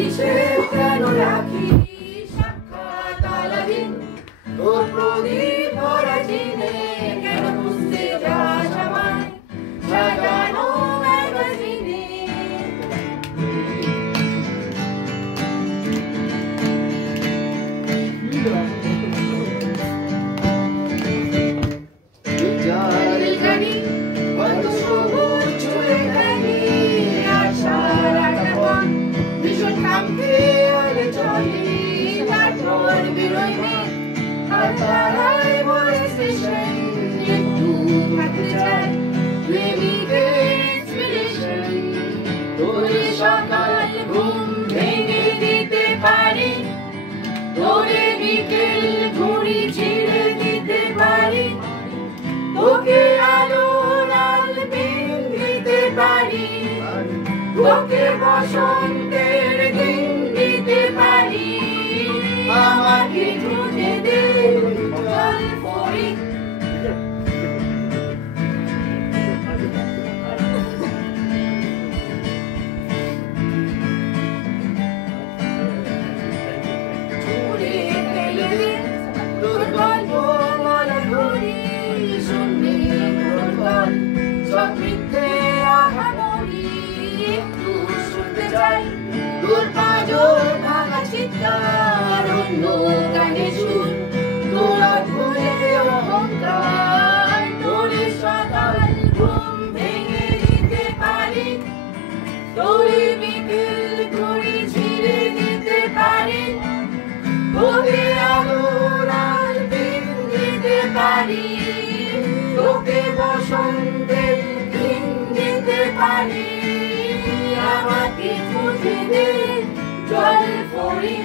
হিসেব কেন রাখি সাক্ষাৎ আলাদিন তোর প্রদীপ ভরা চিনে কেন বুঝতে যাস আমায় সাজানো ম্যাগাজিনে জারেল গাড়ি কত সবুজ চলে গেলি আর সারাটা পথ ভীষণ কামকে হলে চলি তারপর বেরোয়নি আর তারাই বলে স্টেশন একটু থাকতে চাই প্রেমিকের ইন্সপিরেশন তোরে সকাল ঘুম ভেঙে দিতে পারি তোরে বিকেল ঘুড়ি ছিঁড়ে দিতে পারি তোকে আলো লাল পিন দিতে পারি তোকে বসন্তের দিন দিতে পারি আমাকে খুঁজে দে জল পরি ছুঁড়ে ফেলে দে তোর গল্প মনে ধরি শুনবি তোর গল্প সব মিথ্যে আহামরি একটু শুনতে চাই তোর পাঁজর ভাঙা চিৎকার অন্য গানের সুর তোর ভুলে অহংকার তোরে সকাল ঘুম ভেঙে দিতে পারি তোরে বিকেল ঘুড়ি ছিঁড়ে দিতে পারি তোকে আলো লাল পিন দিতে পারি তোকে বসন্তের দিন দিতে পারি আমাকে খুঁজে দে জল পরি